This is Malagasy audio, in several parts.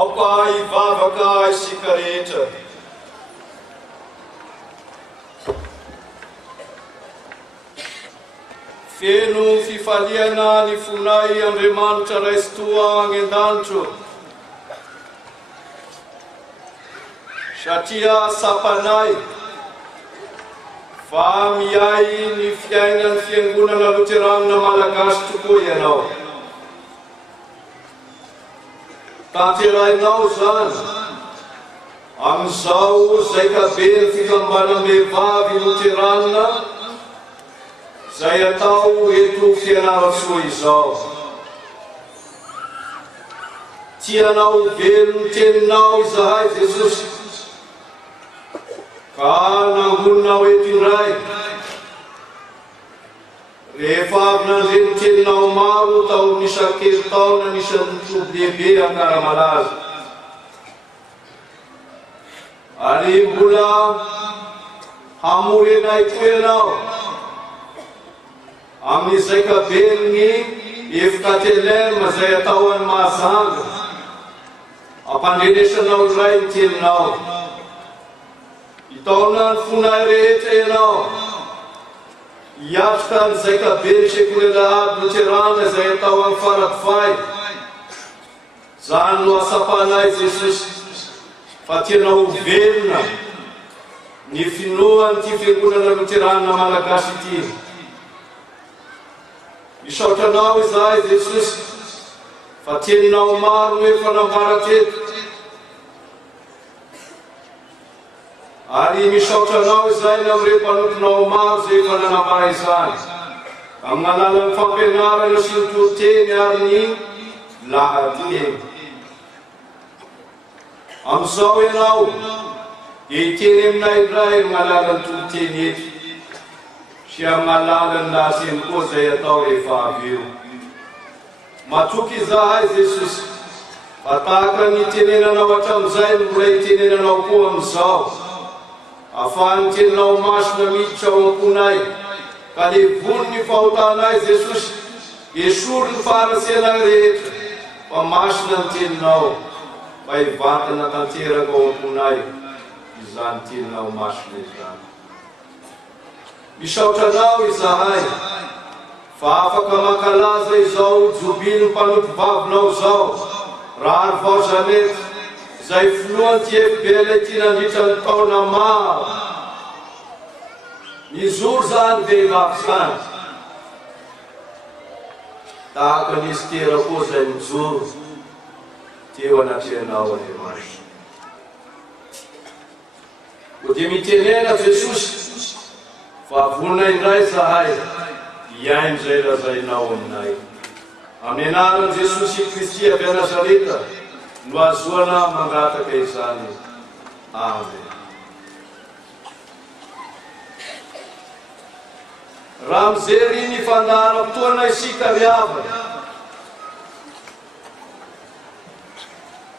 aoka hivavaka isika rehetra. Feno fifaliana ny fonay Andriamanitra raisotoa any an-danitro, satria sapanay fa miay ny fiainan'ny fiangonana Luteranina Malagasy tokoa ianao. Tanterainao zany amin'izao zay kabe ny fikambanam-behivavy Luteranina zay atao eto Fianarantsoa izao. Tianao velony teninao izahay Jesosy, ka nangononao eto indray. Rehefa avy nandreny teninao maro tao nisakely taona nisan'ny trobo lehibe ankaramalaza, ary mbola hamorenay koa ianao amin'izay kabeny efokatelema zay atao any Mahajanga, ampandrenesanao iray ny teninao. Itaona ny fonay rehetra ianao hiatrika an'izay kabeny sekoly-lahady Luterana zay atao amin'ny Faradofay. Zany no asapanay Jesosy, fa tianao velona ny finoan'ity fiangonana Luteranina Malagasy ity. Misaotranao izahay Jesosy, fa teninao maro hoe fanambara teto, ary misaotranao izahay ny amin'ireo mpanomponao maro zay efa nanambara izany amin'ny alalan'ny fampianarana sy ny toro-teny ary ny lahateny. Amin'izao ianao hiteny aminay indray amin'ny alalan'ny toro-teny eto sy amin'ny alalan'ny lahaseny koa zay atao rehefa avy eo. Matoky izahay Jesosy, fa tahaka ny tenenanao hatramin'izay no mbola hitenenanao koa amin'izao, ahafahan'ny teninao masina miditra ao am-ponay, ka levony ny fahotanay Jesosy, esory ny faharatsenay rehetra, fa masina ny teninao, fa hivantana tanteraka ao am-ponay izany teninao masina izany. Misaotranao izahay, fa afaka mankalaza izao jobily ny mpanompo vavinao zao, Rary Vao Janety, zay finoany ty FBL ty nandritra ny taona maro. Nizoro zany vehivavy zany, tahaka ny Estera koa zay mijoro teo anatrehanao Andriamanitra. Dia mitenena Jesosy, fa vonona indray zahay hiaino zay lazainao aminay. Amin'ny anaran'i Jesosy Kristy avy a Nazareta no azoana mangataka izany. Amen. Raha mijery ny fandaharam-potoana isika riavana,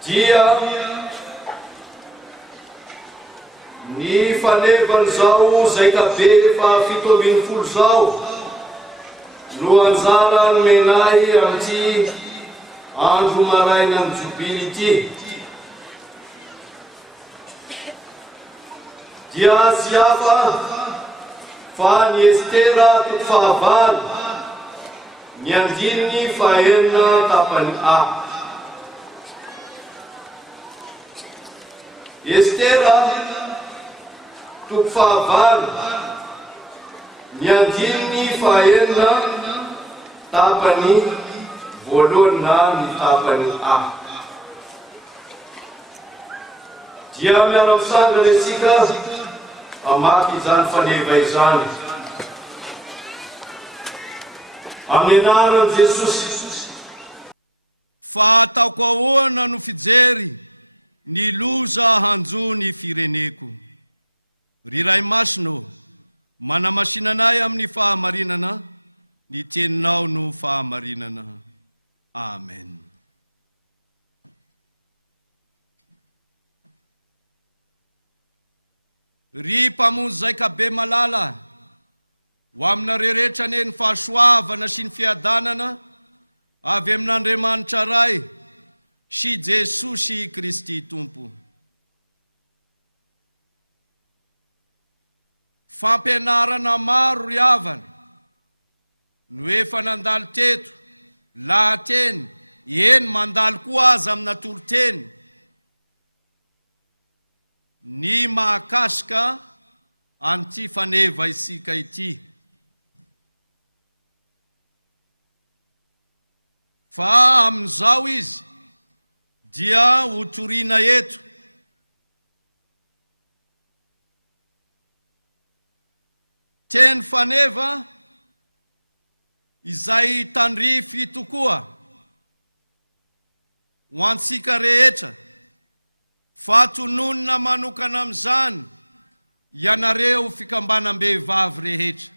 dia ny fanevany zao zay kabe fa 17 zao no anjara nomenay amin'ity andro maraina ny jobily ity. Dia tsy hafa fa ny Estera toko fahavalo, ny andininy fahaenina tapany A. Estera toko fahavalo, ny andininy fahaenina tapany voalohany na ny tapany A. Dia miara-misangana isika amaky izany faneva izany. Amin'ny anaran'i Jesosy. Fa ataoko ahoana no fijery ny loza hanjo ny fireneko. Ry Ray Masino, manamasinanay amin'ny fahamarinana, ny teninao no fahamarinana. Amen. Ry mpamonjy zay kabe malala, ho amina rehetra ny fahasoavana sy ny fiadanana avy amin'Andriamanitra ray, sy Jesosy Kristy Tompo. Fampianarana maro ry havana no efa nandalo teto, lahateny, eny mandalo koa aza amina toro-teny, ny mahakasika an'ity faneva isika ity. Fa amin'izao izy dia hotoriana eto. Teny faneva izay tandrify tokoa ho antsika rehetra, fa tononona manokana amin'izany ianareo fikambanam-behivavy rehetra.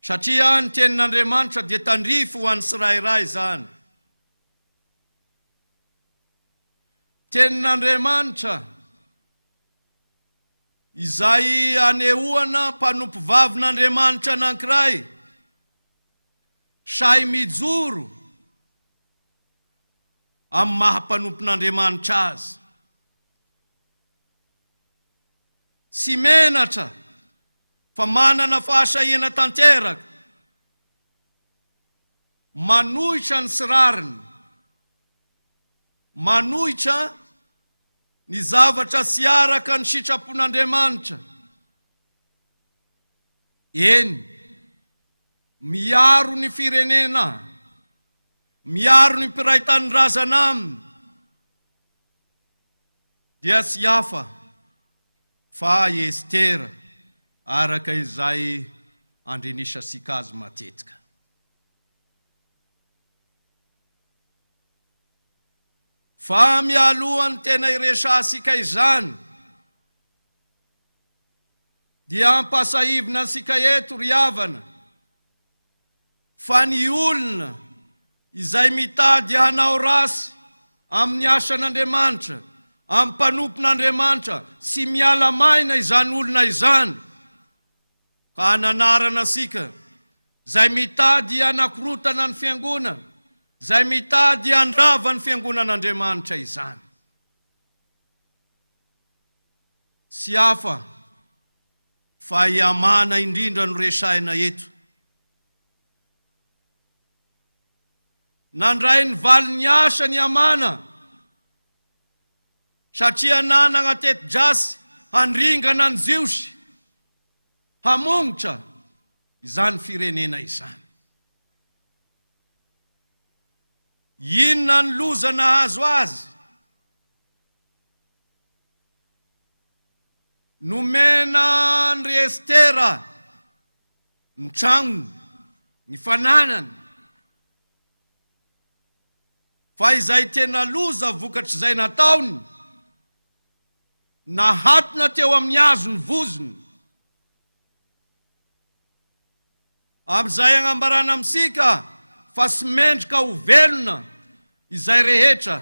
Satria ny tenin'Andriamanitra dia tandrify ho an'ny tsirairay izany. Tenin'Andriamanitra izay anehoana mpanompo vavin'Andriamanitra anankiray, say mijoro amin'ny maha-mpanompon'Andriamanitra azy. Sy menatra fa manana fahasahena tanteraka, manohitra ny sirariny, manohitra ny zavatra sy araka ny sitrapon'Andriamanitra. Eny, miaro ny firenena, miaro ny mpiray tanindrazana aminy, dia sy hafa fa Estera, araka izay andrenisasika azy matetika. Fa mialohan'ny tena iresasika izany, dia ampasahivina ansika eto ry havana, fa ny olona izay mitady hanao rasy amin'ny asan'Andriamanitra, amin'ny mpanompon'Andriamanitra, sy miala maina izany olona izany, ka hananarana sika, zay mitady hanakorotana ny fiangonana, zay mitady handrava ny fiangonan'Andriamanitra izany. Sy hafa fa iamana indrindra no resaina eto. Nandray ny vali ny asa ny amana, satria nanana teto-jasy handringana ny Jiosy, hamongotra izany firenena izany. Inona ny loza nahazo azy? Nomena ny Estera ny tragnony, ny fananany, fa izay tena loza vokatr' izay nataony, nahatona teo amin'ny hazo ny vozony. Amin'izay agnambarana amintsika fa sy mendrika ho velona izay rehetra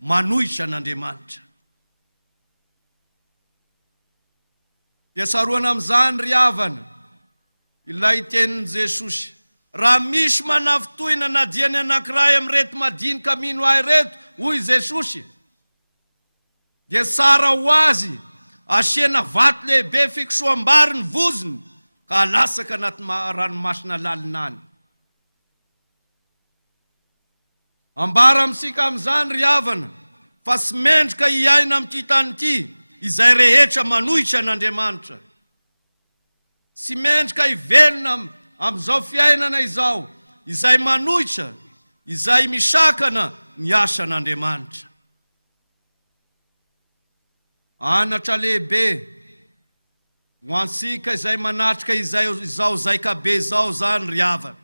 manohitra an'Andriamanitra. Dia saroana amin'izany ry havana, ilay tenin'i Jesosy, raha misy manafitohina na diany anankiray amin'reto madinika mino ahy reto, hoy Jesosy, dia tsara ho azy asiana vato lehibe fiksoam-bary ny vozony, ka alasaka anaty ranomasina lalinany. Ambara amintsika amin'izany ry havana, fa sy mendrika hiaina amin'ity tany ity, izay rehetra manohitra an'Andriamanitra. Sy mendrika hivelona amin'izao fiainana izao, izay manohitra, izay misakana ny asan'Andriamanitra. Anatra lehibe ho antsika izay manatrika izao zaikabe izao zany ry havana.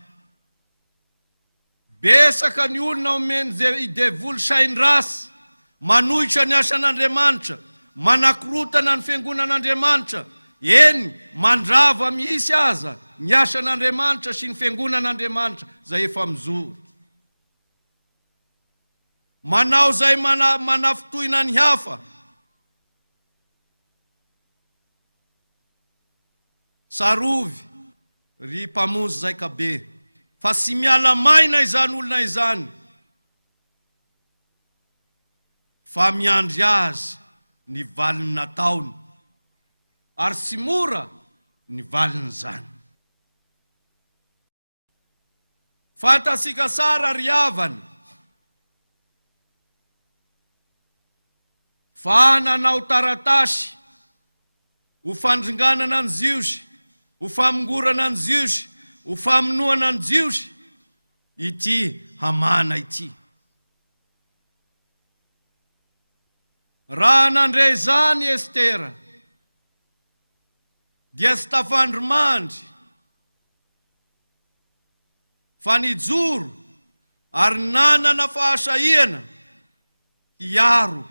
Besaka ny olona omeny idevoly sainy rasy, manohitra ny asan'Andriamanitra, manakorotana ny fiangonan'Andriamanitra, eny mandrava misy aza ny asan'Andriamanitra sy ny fiangonan'Andriamanitra zay efa mijoro. Manao zay manafitohina ny hafa, sarovy ry mpamonjy zaikabe, fa sy miala maina izany olona izany, fa miandry azy ny valiny nataony, ary sy mora ny valiny zany. Fantasika sara ry havana, fa nanao taratasy ho fandringanana ny jiosy, ho famongorana ny jiosy, ho famonoana ny jiosy, ity Hamana ity. Raha nandray zany Estera, dia sy tafandromandry, fa nijoro ary nanana fahasahiana hiaro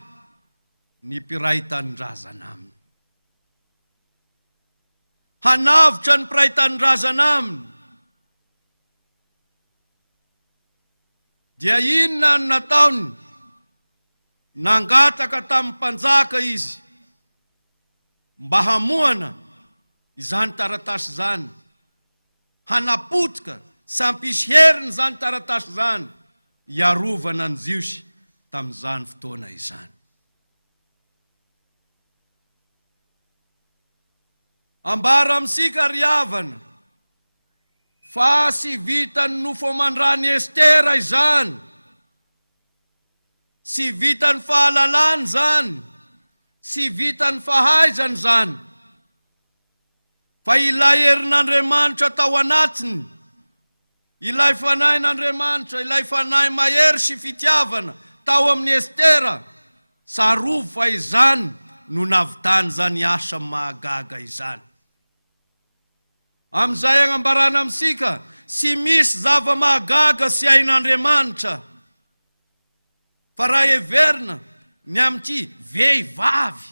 ny mpiray tanindrazana aminy. Hanavitra ny mpiray tanindrazana aminy, dia inona no nataony? Nangataka tamin'ny mpanjaka izy mba hamoana izany taratasy zany, hanapotika sampisy heriny zany taratasy zany, iarovana ny jiosy tamin'izany fotoana izany. Ambara amitsika ry havana, fa sy vitany nofo amandrany Estera izany, sy vitany fahalalany zany, sy vitany fahaizany zany, fa ilay herin'Andriamanitra tao anatiny, ilay fanahin'Andriamanitra, ilay fanahy mahery sy fitiavana tao amin'ny Estera, sarovo fa izany no navitany zany asa mahagaga izany. Amizay agnambarana amitsika, sy misy zava mahagaga sy hain'Andriamanitra, fa raha heverina ny amity vehivavy,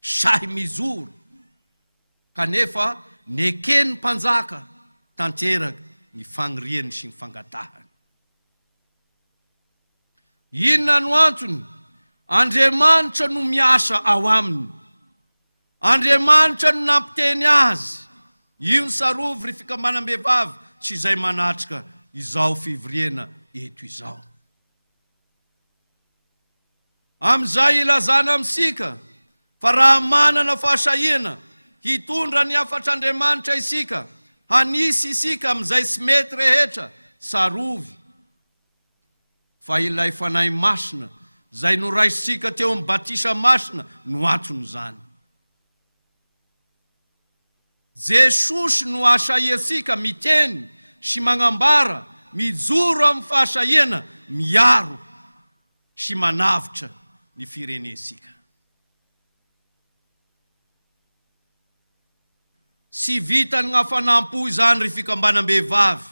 sahy mizoro, kanefa nekeny mpanjaka tanteraka ny fagniriany sy ny fangatahany. Inona no antony? Andriamanitra no miasa ao aminy, Andriamanitra no nampiteny azy. Io ny sarovy ry fikambanam-behivavy sy izay manatrika izao fivoriana eto izao. Amizay ilazana amitsika fa raha manana fahasahiana hitondra ny afatr'Andriamanitra isika, hanisy isika amizay tsy mety rehetra, sarovy fa ilay fanahy masina zay noraisitsika teo amin'ny batisa masina no antony zany. Jesosy no asahiatsika miteny sy magnambara, mijoro amin'ny fahasahiana, miaro sy manavitra ny firenensika. Sy vitany gn'afanampo izany ry fikambanam-behivavy,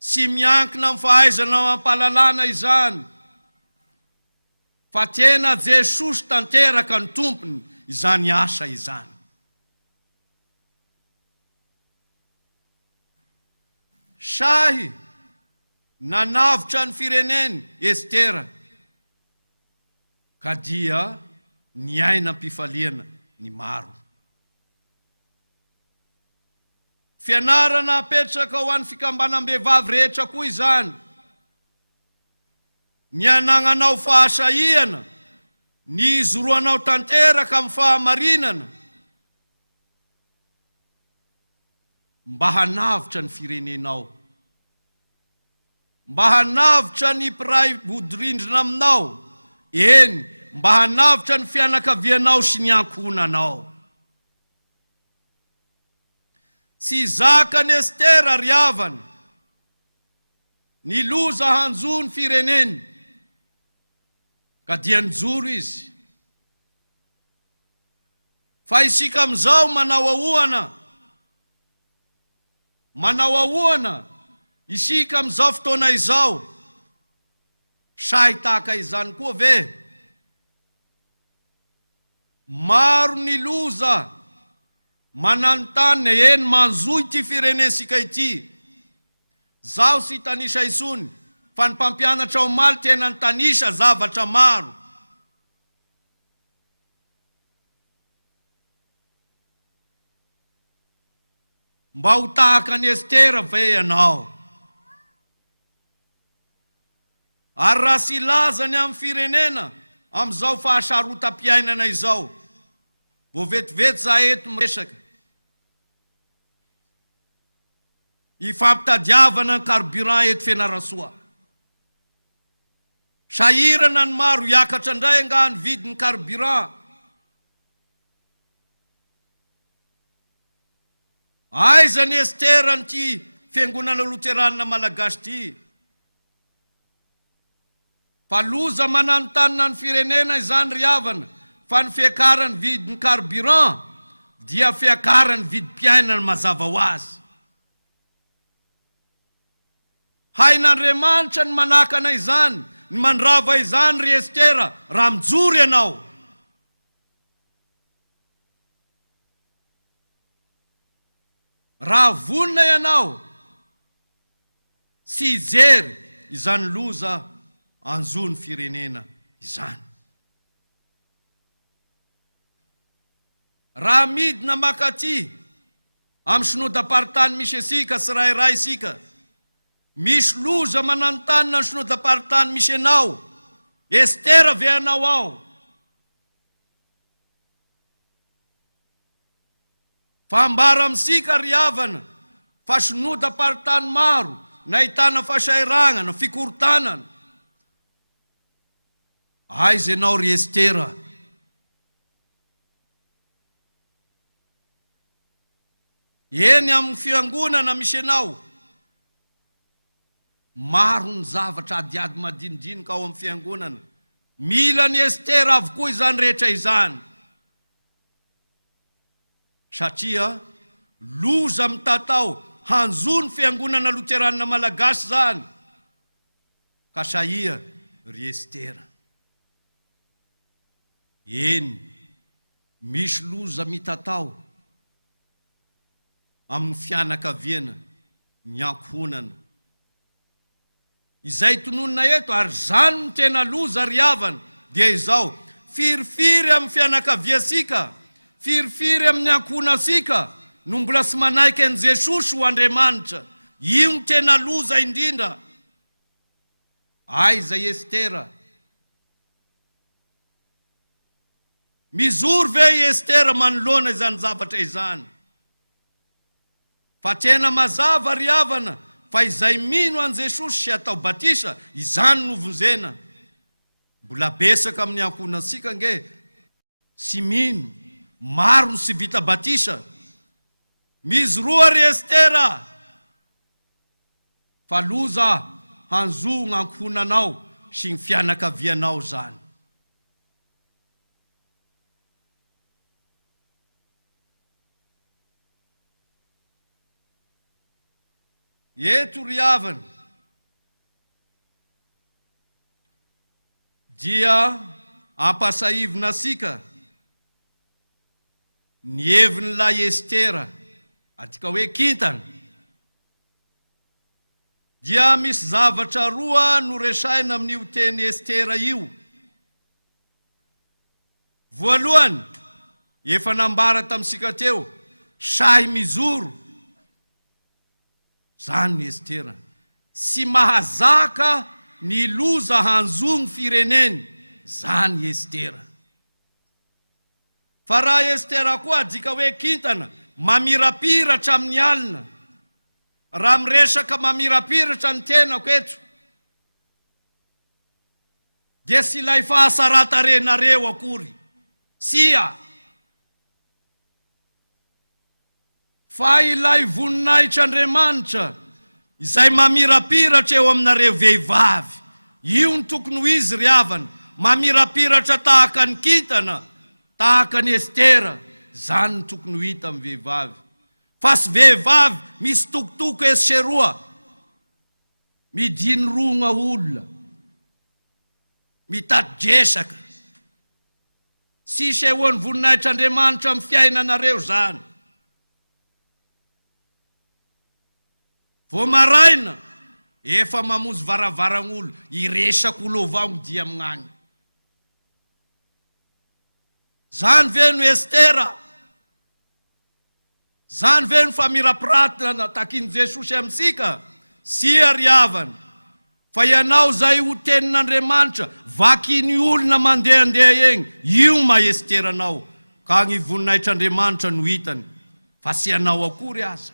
sy miankina amin'ny fahaizana mampalalana izany, fa tena Jesosy tanteraka ny tompony izany asa izany. Sahy nanavitra ny fireneny Estera, ka dia niainam-pifaliana ny maro. Fianarana apetraka ho an'ny fikambanam-behivavy rehetra koa izany, ny anagnanao fahasahiana, ny izoroanao tanteraka amin'ny fahamarinana, mba hanavitra ny firenenao, mba hanavitra ny mpiray vodi-rindrina aminao, eny, mba hanavitra ny fianakavianao sy ny ankonanao. Tsy zakany Estera ry havana, niloza hanjo ny fireneny, ka dia nijoro izy. Fa isika amizao manao ahoana, isika amizao fotoana izao, sahy tahaka izany koa ve? Maro niloza, mananontany, eny manjo ity firenensika ity. Zaho sy tanisa isony, fa ny mpampianatra omaly tena ny tanisa zavatra maro. Mba ho tahaka ny Estera ve ianao? ary raha sy lazany amin'ny firenena amin'izao fahasarotam-piainana izao. Vo vetivety za eto miresaka. Ifampitadiavana ny carburant eto Fianarantsoa. Sahirana ny maro hiakatra indray anga ny vidin'ny carburant. Aiza ny esterany ty fiangonana Loterana Malagasy ty. Fa loza mananontany ny firenena izany ry havana, fa ny fiakarany vidin'ny carburant dia fiakarany vidim-piainana mazava ho azy. Hain'Andriamanitra ny manakana izany, ny mandrava izany ry Estera, raha mijory ianao. Raha vonina ianao, sy hijery izany loza anjony firenena izany. Raha midina makaty amin'ny sinodaparitany misy isika sy rairay isika, misy loza mananontany ny sinodaparitany misy anao, Estera ve anao ao. Fambara amintsika ry havana fa sinodaparitany maro nahitana fahasairana, fikorotanana. Aiza ianao ry Estera. Eny amin'ny fiangonana misy anao, maro ny zavatra adiady madinidinika ao amin'ny fiangonana. Mila ny Estera avokoa izany rehetra izany. Satria loza mitatao hanjony fiangonana Loterana Malagasy zany. Ka sahia ry Estera. Eny, misy loza mitatao amin'ny fianakaviana, ny ankohonana. Izay tononona eto, ary zany ny tena loza ry havana, dia izao, firifiry amin'ny fianakaviasika, firifiry amin'ny ankohonasika, no mbola sy manaiky an'i Jesosy ho Andriamanitra. Io ny tena loza indrindra. Aiza Estera. Mizory ve Estera manoloana izany zavatra izany. Fa tena mazava ry havana, fa izay mino an Jesosy sy atao batisa, izany no vonjena. Mbola besaka amin'ny ankohonasika nge, sy mino, maro ny sy vita batisa. Mizoroa ry Estera, fa loza hanjo ny ankohonanao sy ny fianakavianao zany. Eto ry havana, dia ampasahivina sika ny hevin'ilay Estera, atika hoe kintana. Dia misy zavatra roa no resaina amin'io teny Estera io. Voalohany, efa nambara tamintsika teo, sahy mizoro. Zany ny Estera, sy mahazaka ny loza hanjony fireneny. Zany Estera. Fa raha Estera koa dika hoe kintana, mamirapiratra amin'ny alina. Raha miresaka mamirapiratra ny tenako eto, dia sy ilay fahasaratarenareo akory. Sia. Fa ilay voninahitr'Andriamanitra izay mamirapiratra eo aminareo vehivavy. Io ny tokony ho izy ry havana, mamirapiratra tahaka ny kintana, tahaka ny Estera. Zany ny tokony ho hita amin'ny vehivavy. Fa sy vehivavy misy tokotoko eseroa, midinirona olona, mitady-dresaka. Sy sehoan'ny voninahitr'Andriamanitra amin'ny fiainanareo zany. Vo maraina, efa mamonjy varavaran'olo, iresako lovao dia amin'agny. Zany ve no Estera. Zany ve no famirapiratana takin'i Jesosy amintsika. Sia ry havana, Fa ianao zay ho tenin'Andriamanitra, vakiny olona mandehandeha eny, io maesteranao, ka ny voninahitr'Andriamanitra no hitany, fa sy ianao akory aza.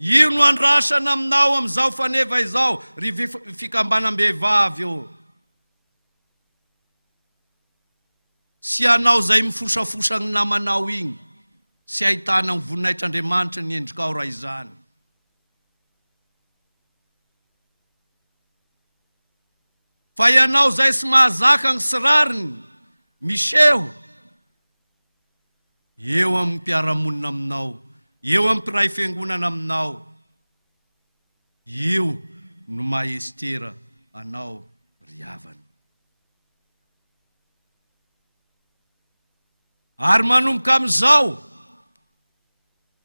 Io no andrasana aminao amin'izao faneva izao, ry fikambanam-behivavy io. Sy ianao zay mifosafosa ny namanao igny, sy ahitana ny voninahitr'Andriamanitra ny endrikao raha izany. Fa ianao zay sy mahazaka ny sirariny, miseho, eo amin'ny mpiaramonina aminao, eo amin'ny mpiray fiangonana aminao, io no maestera anao ry havana. Ary manomboka amin'izao,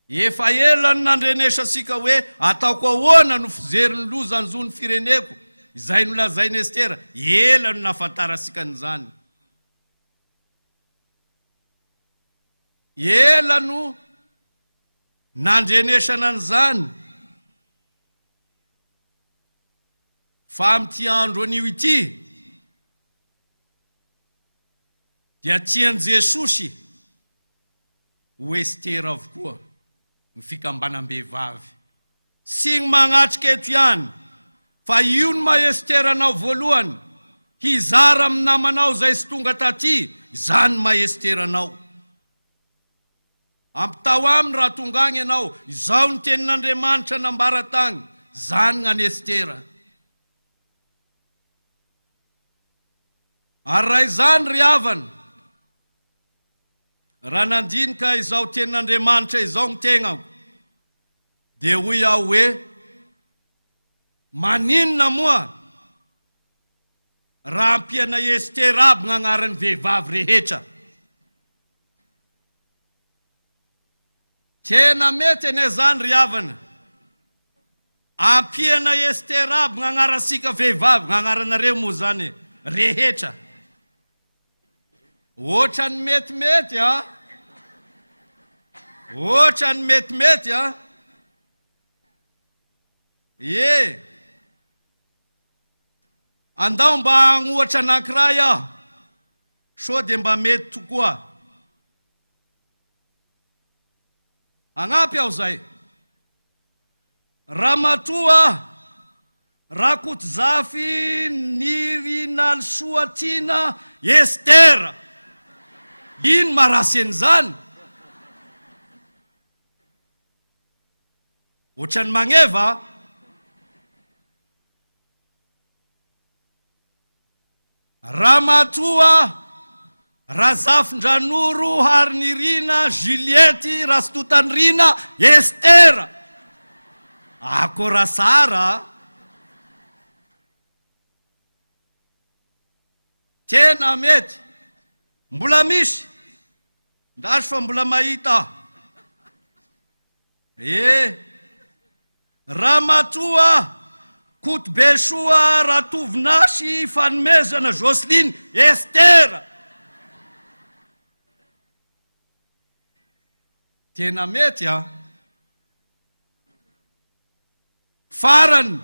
efa ela ny nandrenesasika hoe ataoko ahoana no fijeriny loza ny zon'ny fireneko, izay no lazainy Estera, ela no nafantarasika an'izany. Ela no nandrenesana an'izany. Fa amin'ity andro anio ity, dia tian'i Jesosy ho Estera avokoa, ny fikambanam-behivavy. Sy ny magnatrika eto ihany, fa io no maesteranao voalohany, hizara amin'ny namanao zay sy tonga taty, izany maesteranao. Ampitao aminy raha tonga agny ianao, izao ny tenin'Andriamanitra nambara tany, izany gn'any Estera. Ary raha izany ry havana, raha nandinika izao tenin'Andriamanitra izao ny tegnako, dia hoy aho hoe, maninona moa raha ampiana Estera aby gn'agnaran'ny vehivavy rehetra. Tena mety ane zany ry havana, ampiana Estera aby gn'agnarasika vehivavy, gn'agnaranareo moa zany rehetra. Ohatrany metimety a, ohatrany metimety a. Ie, andao mba agnohatra anankiray aho, so dia mba mety tokoa. Agnampy aho zay. Ramatoa Rakotzafy Nirinasoatina Estera. Ino marasy an'izany? Ohatrany magneva. Ramatoa Razafindranoro Harinirina Juliety Rastotanirina Estera. Akora sara. Tena mety. Mbola misy. Ndasy fa mbola mahita. Ramatoa Kotobesoa Ratovinasy Fanomezana Joseline Estera. Tena mety a. Farany.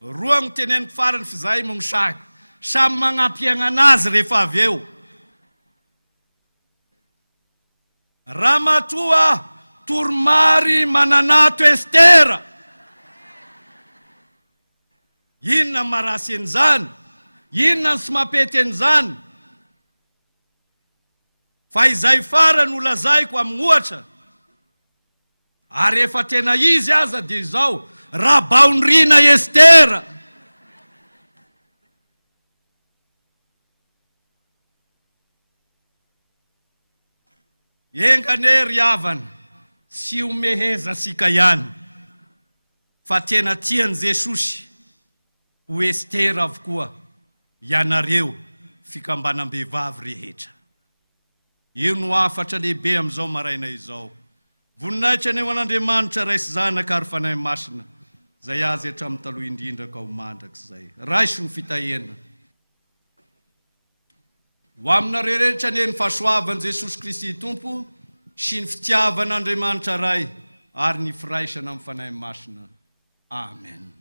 Roa ny teneniko farany fizay mo misako. Samy magnampihagna anazy rehefa avy eo. Ramatoa Toromary Mananato Estera. Inona marasy an'izany? Inona ny sy mampety an'izany? Fa izay farany ho lazaiko amin'ny ohatra. Ary efa tena izy aza dia izao, Rabaonirina Estera. Engane ry havana, sy omeheza sika ihany, fa tena tian'i Jesosy ho Estera avokoa ianareo fikambanam-behivavy rehetra. Io no afatra lehibe amin'izao maraina izao. Voninahitra ny eo an'Andriamanitra raisy zanaka ary fanahy masina, zay azy hatramin'ny taloha indrindra ka ho mandrak'izay. Raisy ny fitahena. Ho aminareo rehetra ny fahasoavan'i Jesosy Kristy Tompo sy ny fitiavan'Andriamanitra ray ary ny firaisana amin'ny fanahy masina. Amen.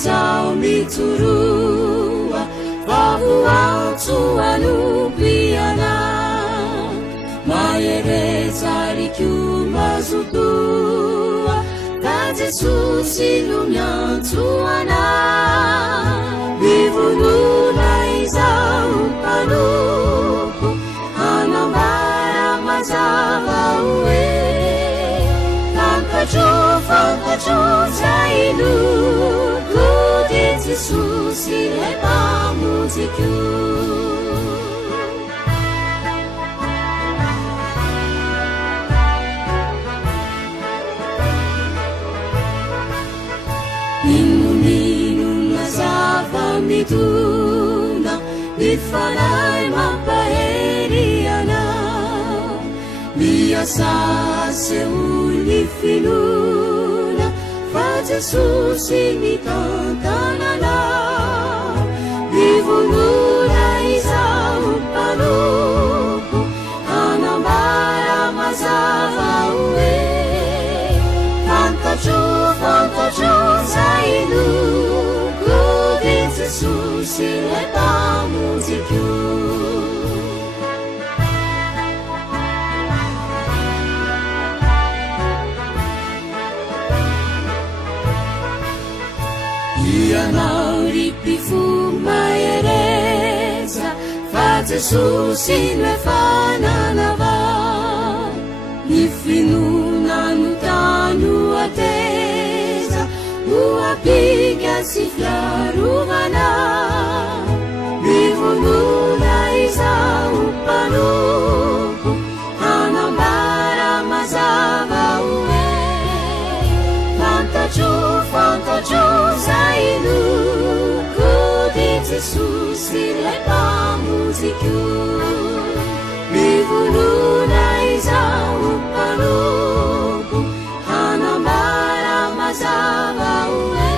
izao mitoroa vahoatso anompiana maherezaliko mazotoa ka Jesosy no miantsoana mivonona izao mpanompo hanambara mazava hoe fankatro zailoko de Jesosy ilay mpamojiko inonina zava-mitona mifanay mampaheriana miasa seholy filona fa Jesosy mitantanana mivonona izao mpanompo hanambara mazava hoe fankatro zailoko de Jesosy ilay mpamojiko ianao ripifo mahereza fa Jesosy ilay fananava ny finonano tano ateza no apika sy fiarovana mivonona izao mpanompo hanambara mazava hoe fankatro zailoko de Jesosy ilay mpamojiko mivonona izao mpanompo hanambara mazava hoe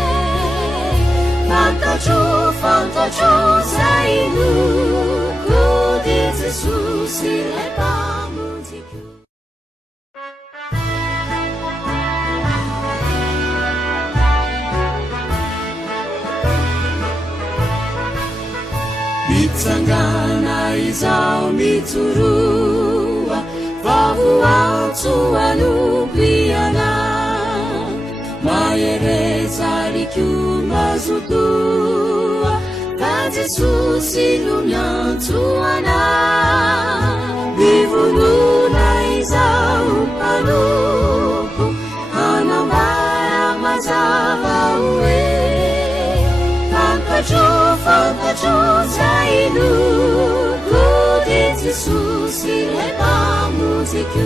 fankatro zailoko de Jesosy ilay mpamojiko mitsangana izao mitoroa vahoatso anompiana maherezaliko mazotoa ka Jesosy no miantsoana mivonona izao mpanompo hanambara mazava hoe fankatro zailoko de Jesosy ilay mpamojiko